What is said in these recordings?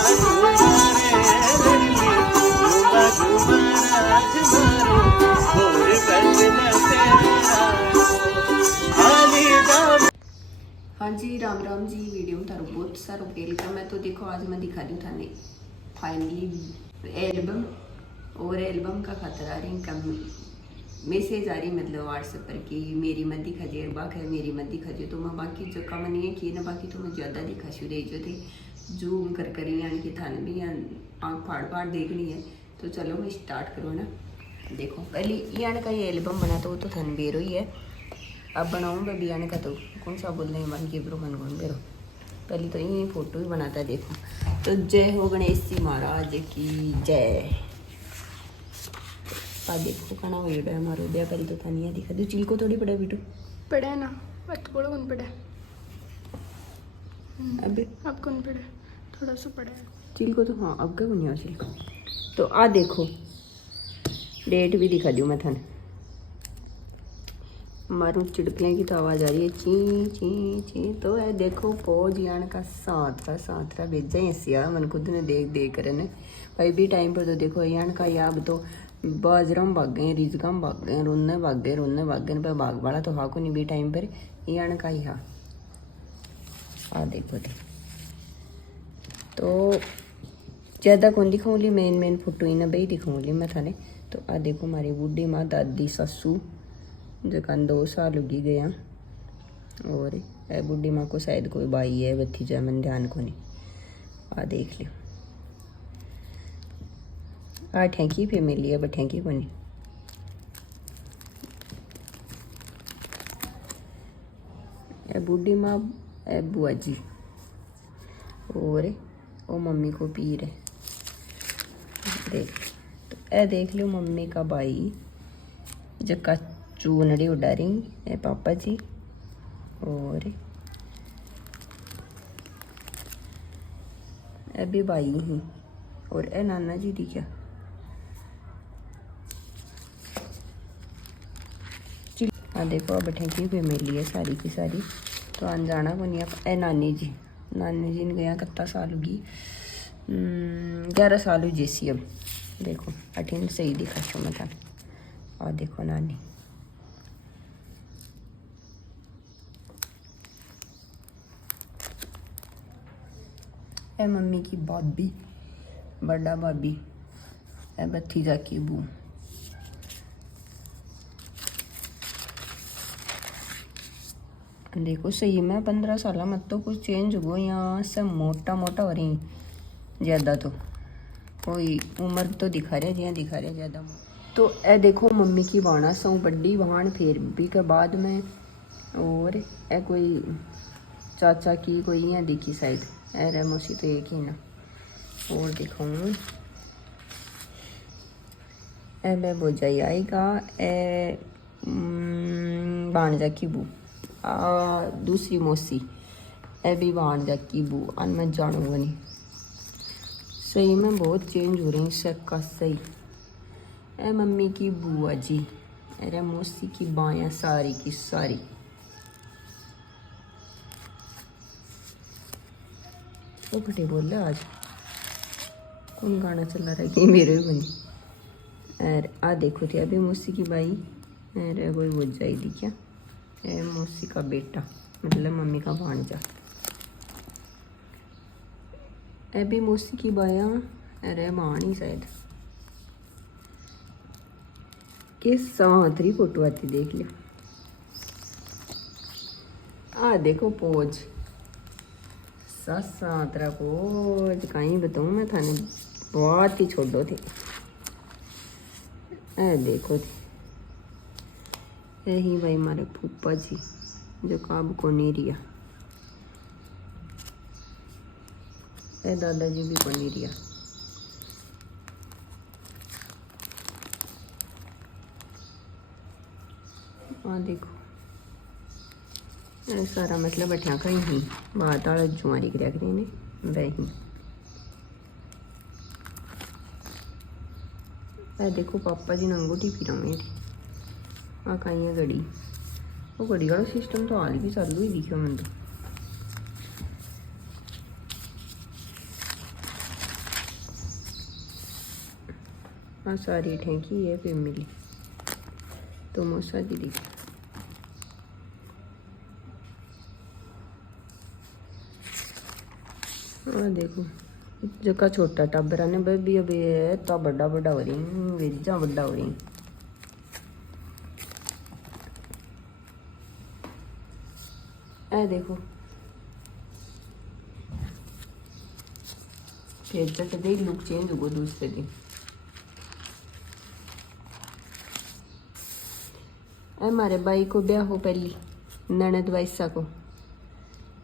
हाँ जी, राम राम जी। वीडियो में तारो बहुत सारा वेलकम है। तो देखो आज मैं दिखा दूँ थाने फाइनली एल्बम, और एल्बम का खतरा रही का मैसेज आ रही, मतलब व्हाट्सएप पर कि मेरी मत दिखा दिए बाक है, मेरी मत दिखा दिए। तो मैं बाकी जो काम नहीं है किए ना, बाकी तो मैं ज़्यादा दिखा शुरू जो थे जूम कर यानी कि थाने भी आँख फाड़ फाड़ देखनी है। तो चलो मैं स्टार्ट करूँ ना। देखो पहले यान का ये एल्बम बना तो वो तो थन बेरो ही है। अब बनाऊँ मैं बियान का तो कौन सा बोल रहे हैं मन के ब्रो मन कौन बेरो। पहले तो ये फोटो ही बनाता है। देखो तो जय हो गणेश जी महाराज की जय। आ देखो कना वीडियो है हमारा उदय। पहले तो थानिया दिखा दो चिल को थोड़ी पड़ा बेटू पड़ा ना बट बोलो कौन पड़ा अभी अब कौन पड़ा थोड़ा सा पड़ा है चिल को तो हाँ अब क्या बनिया चिल को। तो आ देखो डेट भी दिखा दूँ मैं थाने। मारू चिड़कले की तो आवाज़ आ रही है ची ची ची। तो है देखो पोज यान का सातरा भेजा ही सिया मन खुद ने देख देख कर ने भाई भी टाइम पर। तो देखो यान का याब तो बाजरम भाग गए, रिजगम भाग गए, रोने भाग गए पर भाग वाला तो हाँ को नहीं भी टाइम पर यान का ही हाँ। आ देखो तो ज़्यादा कौन दिखाऊँगी, मेन फोटो ही ना भाई दिखाऊँगी मैं थाने। तो आ देखो हमारी बूढ़ी माँ दादी ससू जो 2 साल उगी गया। और ए बुढ़ी माँ को शायद कोई भाई है भतीजा, मन ध्यान को नहीं। आ देख लियो आ ठेंकी फैमिली है बट ठेंकी को नहीं। ए बुढ़ी माँ ए बुआ जी और वो मम्मी को पीर है। देख तो ए देख लो मम्मी का भाई जका चूनड़ी उड़ा रही है पापा जी। और अभी भाई ही और ए नाना जी दी क्या हाँ देखो अब ठेकी पे मिली है सारी की सारी। तो आन जाना को नहीं। ए नानी जी ने गया कितना साल होगी 11 साल हुई जैसी। अब देखो 18 सही दिखा छो मैं था। और देखो नानी ए मम्मी की भाभी बड़ा भाभी ए भतीजा की बू। देखो सही में 15 साल मत तो कुछ चेंज हो यहाँ से मोटा हो रही ज़्यादा। तो कोई उम्र तो दिखा रहे ज़्यादा। तो ए देखो मम्मी की वाणा सौ बड़ी वाण फिर भी के बाद में। और ए कोई चाचा की कोई यहाँ दिखी शायद ए मौसी तो एक ही ना। और दिखाऊँ ए मैं बोझाई आएगा ए बाणजा की बू। दूसरी मौसी ए भी बाणजा की बू। अन मैं जानूँगा नहीं सही में बहुत चेंज हो रही सबका सही। ए मम्मी की बुआ जी अरे मौसी की बायां सारी की सारी। तो फटे बोल रहे आज कौन गाना चला रहा है कि मेरे भी बनी। अरे आ देखो थे अभी मौसी की बाई। अरे कोई बुझ जाएगी क्या ए मौसी का बेटा मतलब मम्मी का भांजा। अभी मौसी की बाया अरे मानी शायद किस सातरी फोटो आती देख लियो। आ देखो पोज सातरा पोज कहीं बताऊँ मैं थाने बहुत ही छोड़ो थे। ए देखो थे यही भाई हमारे फूफा जी जो काब को नहीं रिया। ए दादाजी भी को नहीं रिया। हाँ देखो सारा मतलब बटिया का ही बात वाला जुआरी कर वही। देखो पापा जी ने अंगूठी फिराने थे। हाँ कहीं है घड़ी वो घड़ी वाला सिस्टम तो हाल भी चालू ही दिखा मैं तो। हाँ सारी ठेकी है फैमिली तो मौसा दीदी हाँ देखो जका छोटा टाबरा ने बेबी अभी तो बड़ा बड़ा हो रही वेजा बड़ा हो रही ए देखो फिर जट दे लुक चेंज होगा दूसरे दिन हमारे भाई को ब्याह हो पहली ननद वाइसा को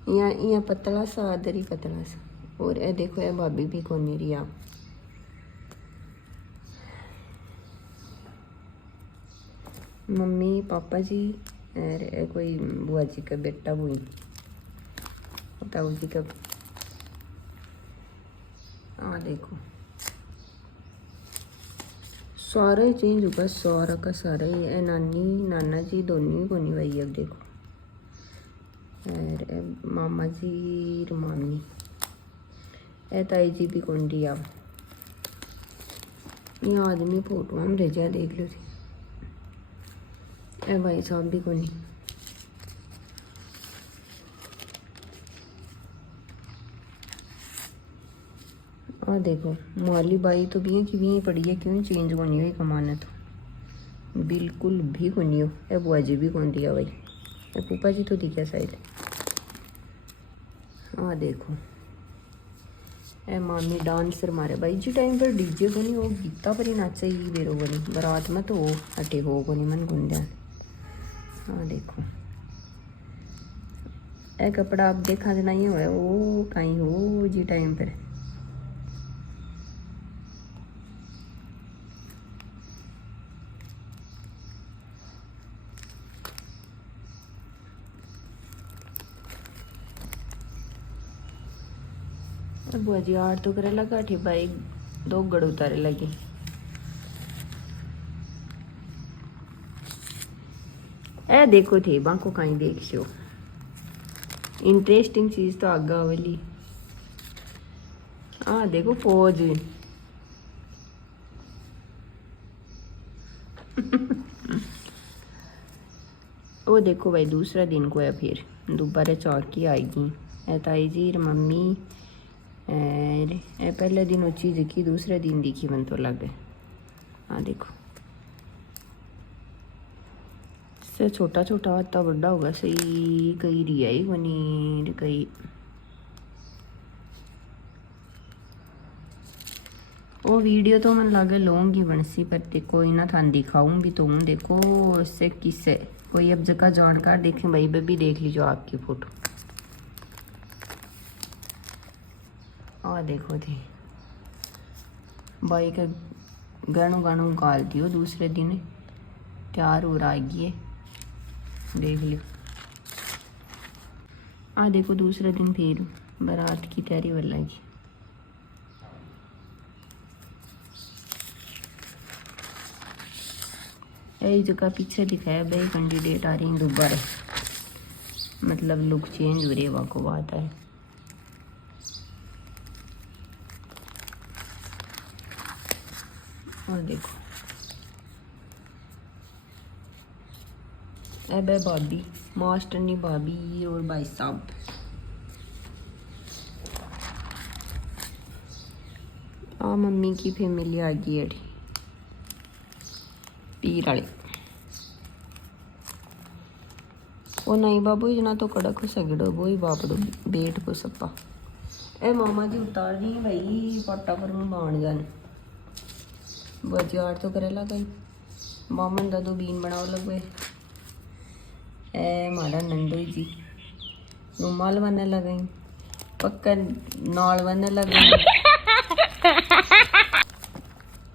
यहाँ यहाँ पतला सा आदरी पतला सा और ए देखो ये भाभी भी कौन नहीं रही आप मम्मी पापा जी और ए कोई बुआ जी का बेटा बुई ताऊ जी का हाँ देखो सारा ही चेंज होगा सारा का सारा ही है नानी नाना जी दोनों को नहीं भाई अब देखो और मामा जी और मामी ए ताई जी भी कौन दी आप ये आदमी फोटो हम भेजा देख लो थी ए भाई साहब भी कौन नहीं हाँ देखो माली बाई तो भी कि भी पड़ी है क्यों चेंज होनी हुई कमाना तो बिल्कुल भी कोनी हो ए बुआ जी भी कौन दिया भाई ए पूपा जी तो दिखा साइड हाँ देखो ए मामी डांसर मारे भाई जी टाइम पर डीजे को नहीं हो गीता पर ही नाचे ही बेरो बनी बारात में तो हो हटे हो को नहीं मन गुंदा हाँ देखो ए कपड़ा आप देखा देना ही हो वो कहीं हो जी टाइम पर बुआ जी आठ तो करे लगा ठी भाई दो गड़ उतारे लगे ए देखो थे बांको कहीं देख सो इंटरेस्टिंग चीज तो आगा वाली हाँ देखो पोज वो देखो भाई दूसरा दिन को है फिर दोबारा चौकी आएगी ए ताई जी मम्मी पहले दिन वो चीज़ की दूसरे दिन दिखी बन तो लगे हाँ देखो से छोटा छोटा होता बड़ा होगा सही कई रिया ही बनी कई वो वीडियो तो मन लगे लूँगी बनसी पर कोई ना था दिखाऊँ भी तुम देखो उससे किससे कोई अब जगह जानकार देखें भाई बेबी देख लीजिए आपकी फ़ोटो और देखो थी भाई का गानों गानों गाल दियो दूसरे दिन तैयार हो रहा है देख लियो आ देखो दूसरे दिन फिर बारात की तैयारी हो लगी यही जगह पीछे दिखाया भाई कैंडिडेट आ रही हैं दोबारा मतलब लुक चेंज हो रही है वहाँ को बात है और देखो अब है भाभी मास्टरनी भाभी और भाई साहब मम्मी की फैमिली आ गई है पीर वाली ओ नहीं बाबू इतना तो कड़क हो सगड़ो वो ही बापड़ो बेट को सप्पा ए मामा जी उतार दी भाई पट्टा पर में बाण जान बाजार तो करे लगा मामन दादू बीन बनाओ लगे ए मारा नंदू जी रुमाल बनने लगे पक्का नाल बनने लगे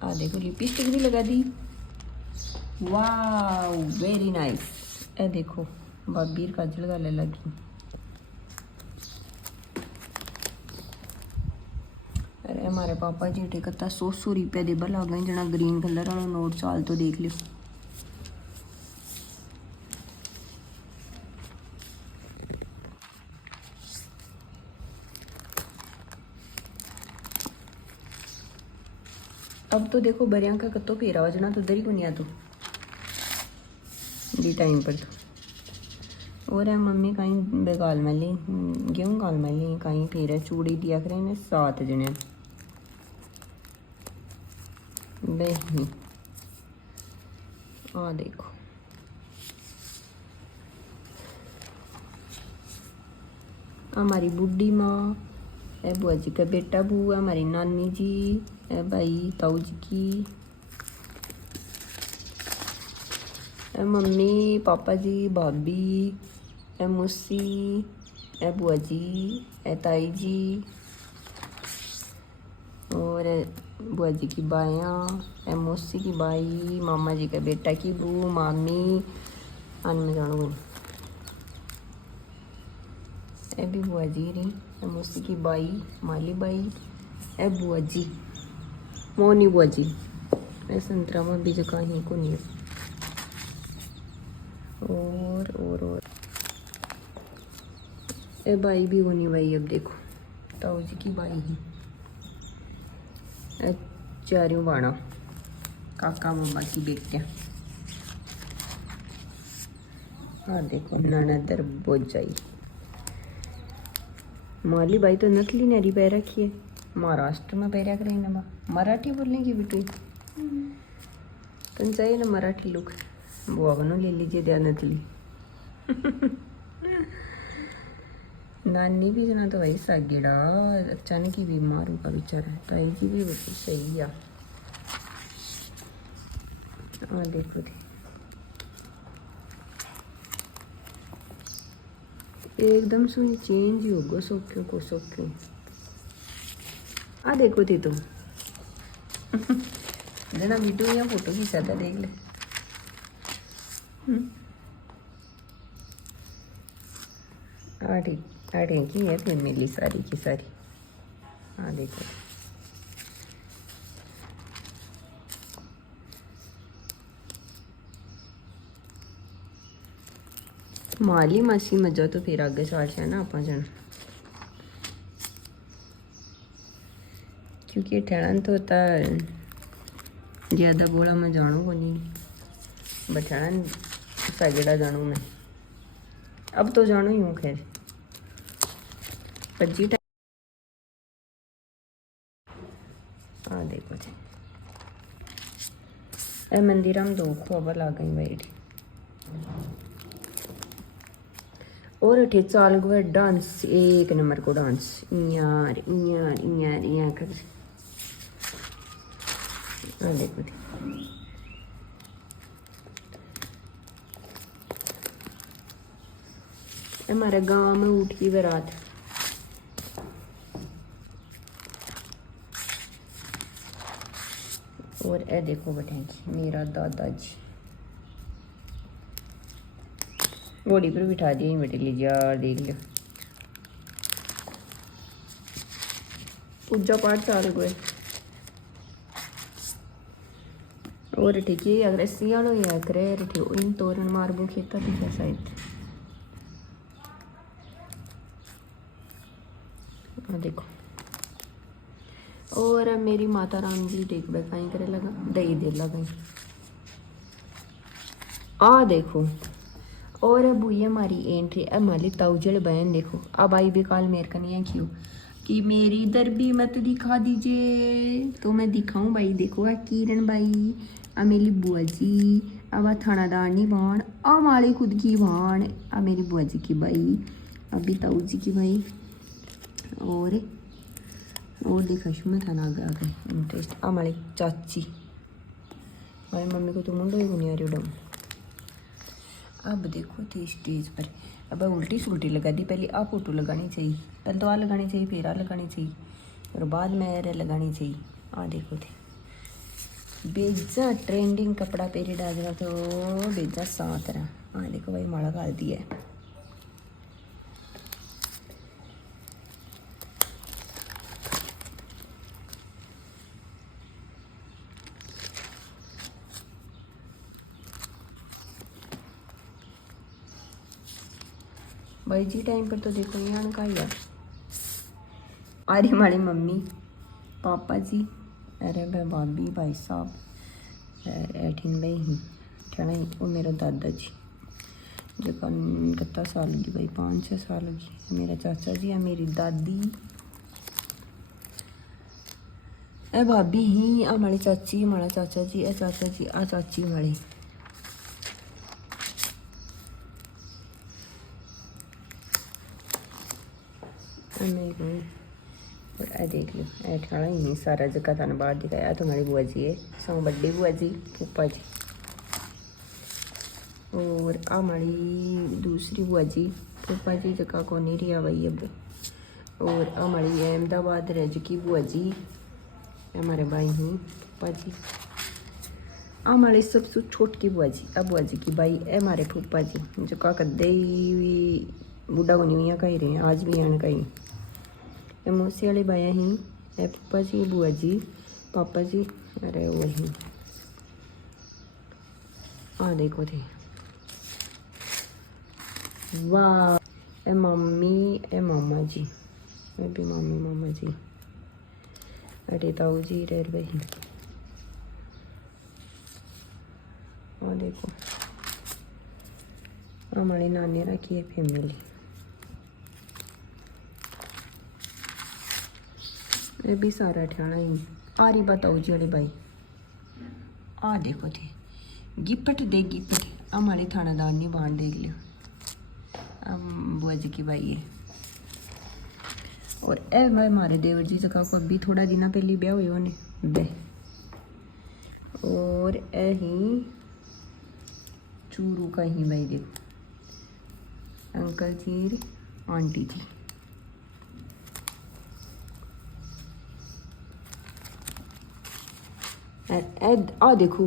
आ देखो लिपस्टिक भी लगा दी वाह वेरी नाइस ए देखो भाभी काजल गाले लगी अरे हमारे पापा जी टिकता 100 रुपये दे बल आ गए जना ग्रीन कलर वाला नोट चाल तो देख लियो अब तो देखो बरिया का कत्तो फेरा हो जाना तो उधर ही को नहीं आ तो जी टाइम पर तो और है मम्मी कहीं बेगाल मैली गेहूँ गाल मैली कहीं फेर चूड़ी दिया करें ने 7 जने बही आ देखो हमारी बूढ़ी माँ, ए बुआ जी का बेटा बुआ, हमारी नानी जी, ए भाई ताऊ जी की, ए मम्मी पापा जी भाभी, ए मुस्सी, ए बुआ जी, ए ताई जी और बुआ जी की बायाँ, ए मौसी की बाई, मामा जी का बेटा की बू, मामी आन में जानू ए भी बुआ जी रही, ए मौसी की बाई माली बाई, ए बुआ जी मोनी बुआ जी, ए संतरा में भी जगह ही को नहीं और ए बाई भी होनी बाई अब देखो ताऊ जी की बाई ही ए चारों बाणा काका मम्मा की बेटियाँ हाँ देखो ननदर बोझाई माली बाई तो नकली नारी पैर रखी है महाराष्ट्र में पैर रख रही ना मराठी बोलने की बेटी तुम चाहिए ना मराठी लोग बुआ बनो ले लीजिए ध्यान नकली नानी भी जना तो भाई सागेड़ा अचानक ही बीमार होगा बेचारा तो आई जी भी बेटी सही है हाँ देखो थे एकदम सुन चेंज ही होगा सोक्यों को सोक्यों आ देखो थी तुम जना वीडियो या फोटो खींचा था देख ले आठ की है फिर मिली सारी की सारी हाँ देखो माली मासी मजा तो फिर आगे साल से ना आप जन क्योंकि ठहरन तो होता ज़्यादा बोला मैं जानू को नहीं बठान सागेड़ा जानू मैं अब तो जानू ही हूँ खैर पजी हाँ देखो जी ए मंदिर हम दो खबर आ गई बैठ और अठे चाल गए डांस एक नंबर को डांस यार यार यार यार कर हाँ देखो थी हमारे गांव में ऊँट की बारात और ए देखो बेटे मेरा दादाजी घोड़ी पर बिठा दिया बेटे लीजिए यार देख लो पूजा पाठ चाल गए और ठीक है अगर सियालो या करे ठीक इन तोरण मारबो खेता ठीक है शायद देखो और मेरी माता राम जी टेक बैकाई करे लगा दही दे लगा आ देखो और बुआ हमारी एंट्री हमारी ताऊजड़ बहन देखो अब आई भी काल मेरे कनिया क्यों कि मेरी इधर भी मत दिखा दीजिए तो मैं दिखाऊं भाई देखो आ किरण भाई आ मेरी बुआ जी अब आ थानादारनी भाण आ माली खुद की भाण आ मेरी बुआ जी की भाई अभी ताऊ जी की भाई और देखा शू मैं थाना आ गए इंटरेस्ट हमारी चाची हमारी मम्मी को तो मुंडो ही नहीं आ रही उड़म अब देखो थी स्टेज पर अब उल्टी सुल्टी लगा दी पहले आ फोटो लगानी चाहिए पहले तो आ लगानी चाहिए फिर आ लगानी चाहिए और बाद में एर लगानी चाहिए आ देखो थे बेजा ट्रेंडिंग कपड़ा पहले डालना तो बेजा साथ रहा हाँ देखो भाई माड़ा गाल दिया है भाई जी टाइम पर तो देखो यहाँ का ही है आ रही हमारी मम्मी पापा जी अरे भाभी भाई साहब एठिन भाई ही ठहना ही वो मेरा दादा जी जो कितना साल की भाई 5-6 साल की मेरा चाचा जी है मेरी दादी ए भाभी ही हमारी चाची हमारा चाचा जी ए चाचा जी आ चाची हमारी और ए देख लो ए ठहना ही नहीं सारा जगह थाने बाहर दिखाया तुम्हारी बुआ जी है सौ बड़ी बुआ जी फूफा जी और हमारी दूसरी बुआ जी फूफा जी जगह को नहीं रही भाई अब और हमारी अहमदाबाद रह चुकी बुआ जी हमारे भाई हैं फूफा जी हमारी सबसे छोटी बुआ जी अब बुआ जी की भाई हमारे फूफा जी जो का कदे ही बुढ़ा को नहीं कही रहे हैं आज भी हैं कहीं मौसी वाले भाया ही ए फूफा जी बुआ जी पापा जी अरे वही आ देखो थे वाह ए मम्मी ए मामा जी मैं भी मम्मी मामा जी अरे ताऊ जी रह गई और देखो हमारी नानी रखी है फैमिली ये भी सारा ठियाना ही आ रही बताओ जी वाले भाई आ देखो थे गिफ्ट दे गिफ्ट हमारे थानादार ने बांट देख लियो बुआ जी की भाई है और ए भाई हमारे देवर जी जगह को अभी थोड़ा दिन पहले ब्याह हुए उन्हें बे और ए ही चूरू का ही भाई देखो अंकल जी आंटी जी आ देखो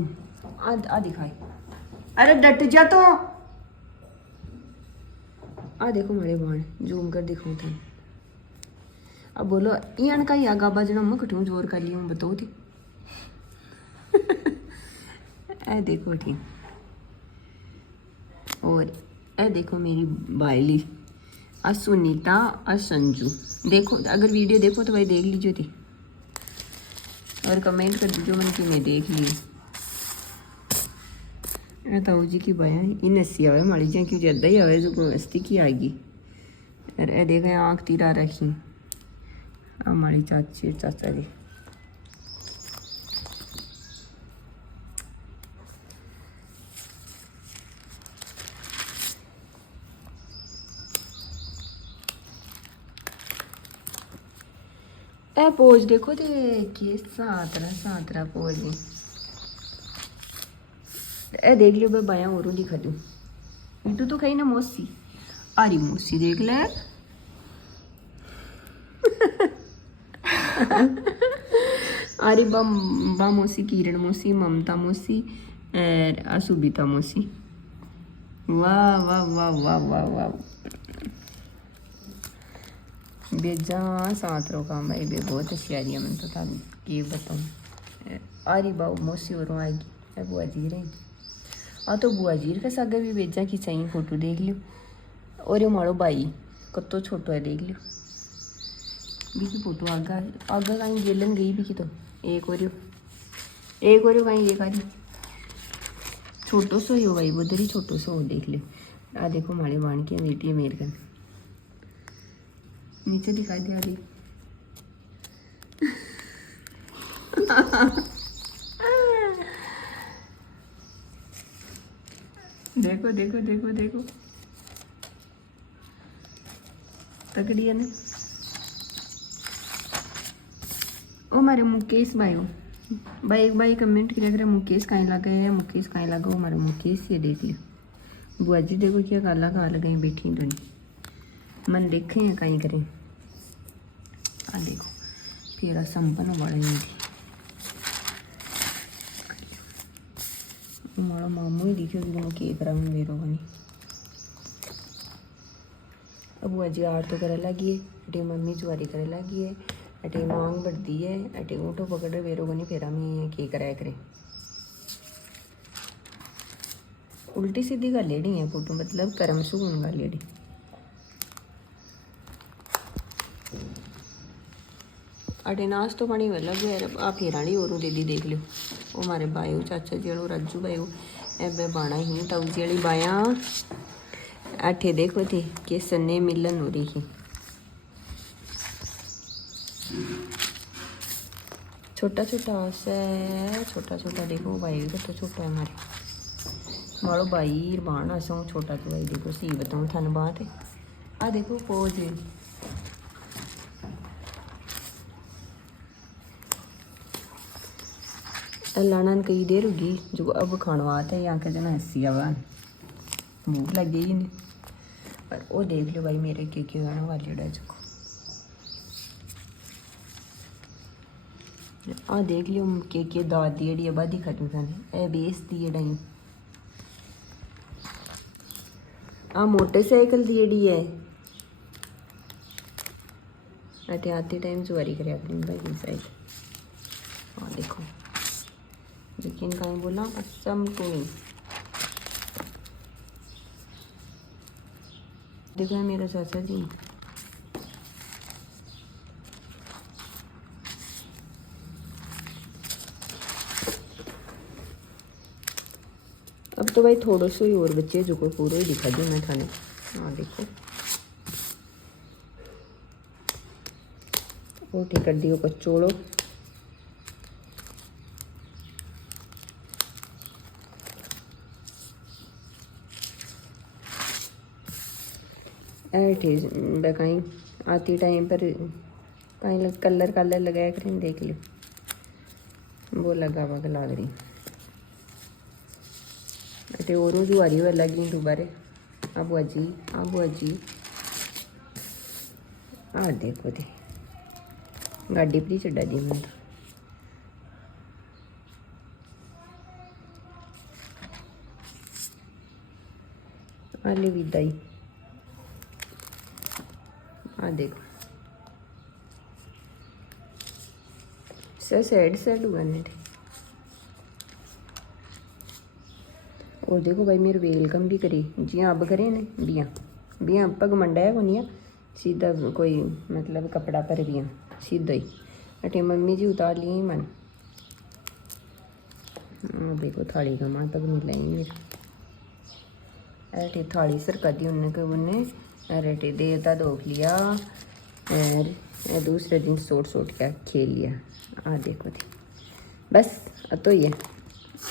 आ दिखाई अरे डट जा तो आ देखो मेरे बाण जूम कर दिखाऊं था अब बोलो इन का ही आगा बजना मैं कटूँ जोर कर लिया बताओ थी ए देखो ठीक और ए देखो मेरी बायली आ सुनीता आ संजू देखो अगर वीडियो देखो तो भाई देख लीजिए थी और कमेंट कर दीजिए मैंने कि मैं देख ली ताऊ जी की बया इन नसी आवे माड़ी जी क्यों ज्यादा ही आवे जो मस्ती की आएगी अरे देखा आँख तीरा रखी हमारी चाची चाचा जी ए पोज देखो ते के सातरा पोज है ए देख लियो मैं बाया और दिखा दूँ इटू तो कहीं ना मौसी अरे मौसी देख ले अरे बा मौसी किरण मौसी ममता मौसी सुबिता मौसी वाह वाह वाह वाह वाह वाह बेजा साथ रो काम भाई बे बहुत होशियारी है मैं तो था कि बताऊँ अरे बाबू मौसी और आएगी बुआ जी रही हाँ तो बुआ जी के सागे भी बेजा की चाहिए फोटो देख लियो और ये मारो भाई कतो छोटो है देख लियो भी की फोटो आगा आगा कहीं जेलन गई भी की तो एक और कहीं ये कारी छोटो सो ही हो भाई उधर ही छोटो सो हो देख लियो आ देखो हमारे बाण की बेटी है मेरे कन नीचे दिखाई दे आदि देखो देखो देखो देखो तकड़ी है ना ओ हमारे मुकेश भाई हो भाई एक भाई कमेंट किया करे मुकेश कहीं लगे है मुकेश कहीं लगा हमारे मुकेश ये देख लियो बुआ जी देखो क्या काला काल गई बैठी तो नहीं मन देखे हैं कहीं करें आ देखो फिर संपन्न बड़े हमारा मामू ही दिखे केक रहा हूँ मेरे को नहीं अब बुआ जी आर तो करे लगी है अटे मम्मी जुआरी करे लगी है अटे मांग बढ़ती है अटे ऊँटो पकड़ वेरो को नहीं फेरा मैं के कराया करे उल्टी सीधी गल लेडी है फोटो मतलब कर्म सुकून गल लेडी अटे नाश तो पानी वाला गया आ फिर आनी और दीदी देख लो वो हमारे बायो चाचा जी वालों राजू बायो एबे बाणा ही ताऊजी वाली बाया आठे देखो थी कि सन्ने मिलन हो रही है छोटा छोटा से छोटा छोटा देखो भाई कितना छोटा है हमारे मारो भाई बाणा सो छोटा तो भाई देखो सी बताऊँ थान बात है आ देखो पोज लाना कई देर होगी जो अब खाना आता है यहाँ के जना हंसी आवा भूख लग गई नहीं पर वो देख लो भाई मेरे के आने वाली डा चुको आ देख लियो के दाद दी जेडी आबादी खत्म करनी ए बेस दी जेडी आ मोटरसाइकिल दी जेडी है अटे आते टाइम सवारी करे अपनी भाई साइड हाँ देखो लेकिन कहीं बोला असम टू नहीं देखो है मेरा चाचा जी अब तो भाई थोड़ा सा ही और बच्चे जो को पूरा ही दिखा दूँ मैं थाने हाँ देखो रोटी कड्डियों को चोड़ो कहीं आती टाइम पर कहीं कलर कलर लगाया करें देख लो वो लगा वग लग रही अटे और जुआरी वर लगी दोबारे अब अजी आ देखो दे गाड़ी पर चढ़ा दी मैं आले विदाई हाँ देखो सैड हुआ ने और देखो भाई मेरे वेलकम भी करी जियां अब करे ने बियाँ पग मंडाया कोनिया सीधा कोई मतलब कपड़ा पर बियाँ सीधा ही अटे मम्मी जी उतार लिए मन देखो थाली का मां पग मिला ही मेरे अटे थाली सरका दी उन्हें अरे देवता धोख लिया और दूसरे दिन सोट के खेल लिया आ देखो थी बस अब तो ये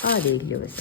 आ देख लो बस